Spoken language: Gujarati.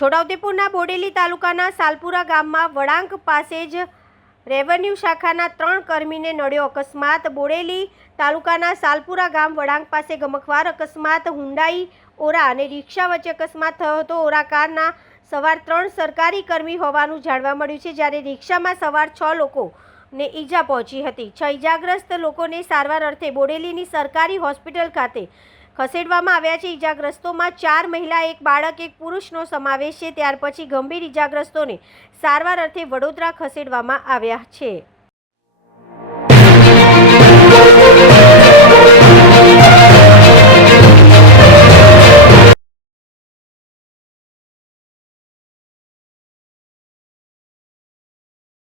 છોટાઉદેપુરના બોડેલી તાલુકાના સાલપુરા ગામમાં વળાંક પાસે જ રેવન્યુ શાખાના 3 કર્મીને નડ્યો અકસ્માત। બોડેલી તાલુકાના સાલપુરા ગામ વળાંક પાસે ગમખ્વાર અકસ્માત। હુન્ડાઈ ઓરા અને રિક્ષા વચ્ચે અકસ્માત થયો હતો। ઓરા કારના સવાર 3 સરકારી કર્મી હોવાનું જાણવા મળ્યું છે, જ્યારે રિક્ષામાં સવાર 6 લોકોને ઈજા પહોંચી હતી। 6 ઈજાગ્રસ્ત લોકોને સારવાર અર્થે બોડેલીની સરકારી હોસ્પિટલ ખાતે ખસેડવામાં આવ્યા છે। ઈજાગ્રસ્તોમાં 4 મહિલા, 1 બાળક, 1 પુરુષનો સમાવેશ છે। ત્યાર પછી ગંભીર ઈજાગ્રસ્તોને સારવાર અર્થે વડોદરા ખસેડવામાં આવ્યા છે।